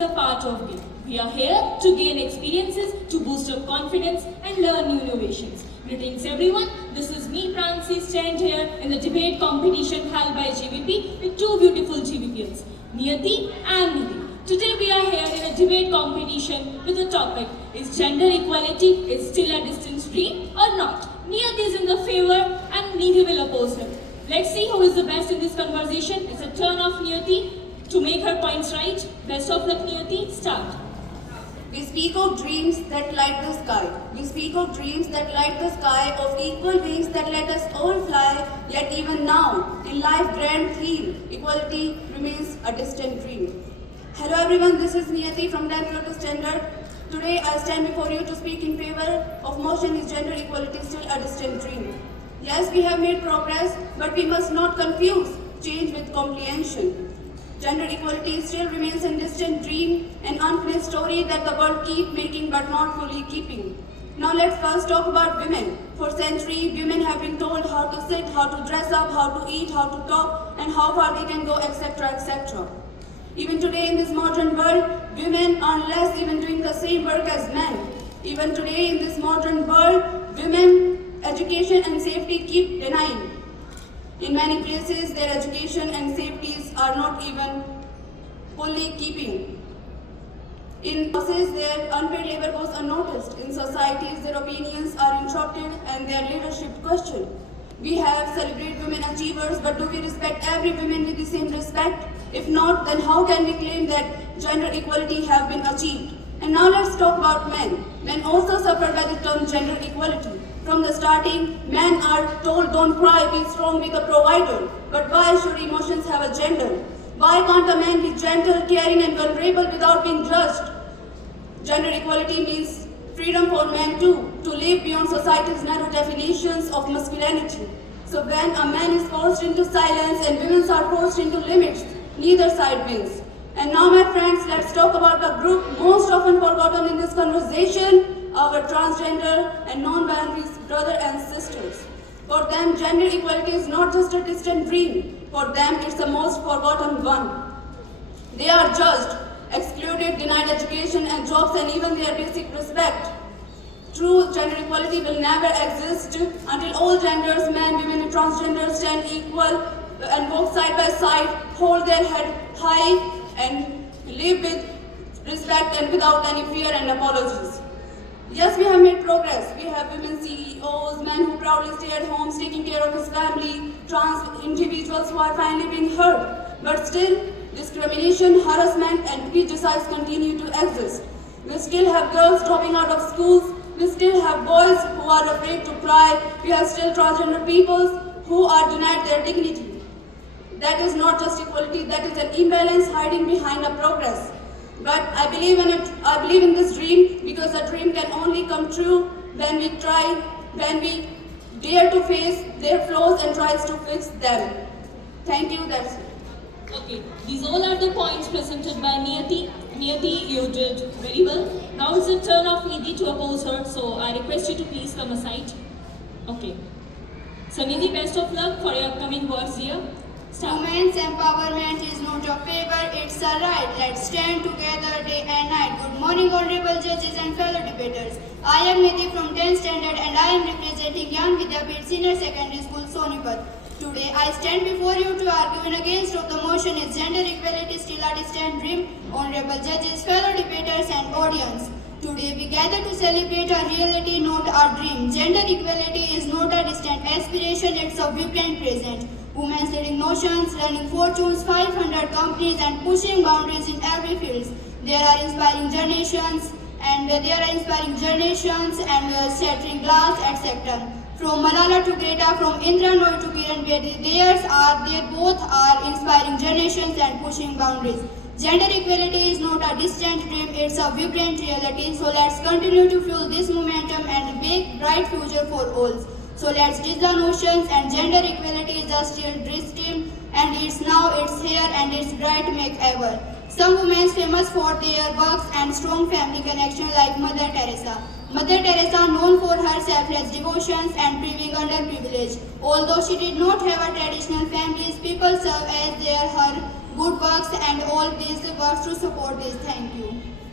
a part of it. We are here to gain experiences, to boost our confidence and learn new innovations. Greetings everyone, this is me Prancy stand here in the debate competition held by GVP with two beautiful GVPs, Niyati and Nidhi. Today we are here in a debate competition with the topic, is gender equality is still a distant dream or not? Niyati is in the favor and Nidhi will oppose him. Let's see who is the best in this conversation. It's a turn of Niyati to make her points right. Best of luck, Niyati. Start. We speak of dreams that light the sky. We speak of dreams that light the sky, of equal wings that let us all fly. Yet even now, in life's grand theme, equality remains a distant dream. Hello everyone, this is Niyati from 10th Lotus Standard. Today I stand before you to speak in favor of motion is gender equality still a distant dream. Yes, we have made progress, but we must not confuse change with comprehension. Gender equality still remains a distant dream, an unfinished story that the world keeps making but not fully keeping. Now let's first talk about women. For centuries, women have been told how to sit, how to dress up, how to eat, how to talk, and how far they can go, etc., etc. Even today in this modern world, women are less even doing the same work as men. Even today in this modern world, women, education and safety keep denying. In many places, their education and safeties are not even fully keeping. In houses, their unpaid labor goes unnoticed. In societies, their opinions are interrupted and their leadership questioned. We have celebrated women achievers, but do we respect every woman with the same respect? If not, then how can we claim that gender equality have been achieved? And now let's talk about men. Men also suffer by the term gender equality. From the starting, men are told don't cry, be strong, be the provider. But why should emotions have a gender? Why can't a man be gentle, caring and vulnerable without being judged? Gender equality means freedom for men too, to live beyond society's narrow definitions of masculinity. So when a man is forced into silence and women are forced into limits, neither side wins. And now my friends, let's talk about the group most often forgotten in this conversation, our transgender and non-binary brothers and sisters. For them, gender equality is not just a distant dream. For them, it's the most forgotten one. They are judged, excluded, denied education and jobs and even their basic respect. True gender equality will never exist until all genders, men, women and transgenders stand equal and walk side by side, hold their head high and live with respect and without any fear and apologies. Yes, we have made progress. We have women CEOs, men who proudly stay at home, taking care of his family, trans individuals who are finally being heard. But still, discrimination, harassment and prejudice continue to exist. We still have girls dropping out of schools. We still have boys who are afraid to cry. We have still transgender peoples who are denied their dignity. That is not just equality, that is an imbalance hiding behind a progress. But I believe in it. I believe in this dream because a dream can only come true when we try, when we dare to face their flaws and tries to fix them. Thank you, that's it. Okay, these all are the points presented by Niyati. Niyati, you did very well. Now it's the turn of Nidhi to oppose her, so I request you to please come aside. Okay. So Nidhi, best of luck for your upcoming words here. Start. Women's empowerment is not a favor, it's a right. Let's stand together day and night. Good morning, honorable judges and fellow debaters. I am Nidhi from 10th Standard and I am representing Young Vidyapit Senior Secondary School, Sonipat. Today, I stand before you to argue against of the motion is gender equality still a distant dream. Honorable judges, fellow debaters and audience. Today, we gather to celebrate a reality, not a dream. Gender equality is not a distant aspiration, it's a vibrant present. Women leading notions, running fortunes, 500 companies and pushing boundaries in every field. There are inspiring generations and shattering glass, etc. From Malala to Greta, from Indra Nooyi to Kiran Bedi, they both are inspiring generations and pushing boundaries. Gender equality is not a distant dream, it's a vibrant reality. So let's continue to fuel this momentum and make bright future for all. So let's ditch the notions and gender equality is just still dream and it's now, it's here and it's bright make ever. Some women famous for their works and strong family connection like Mother Teresa. Mother Teresa known for her selfless devotions and living underprivileged. Although she did not have a traditional family, people serve as her good works and all these works to support this. Thank you.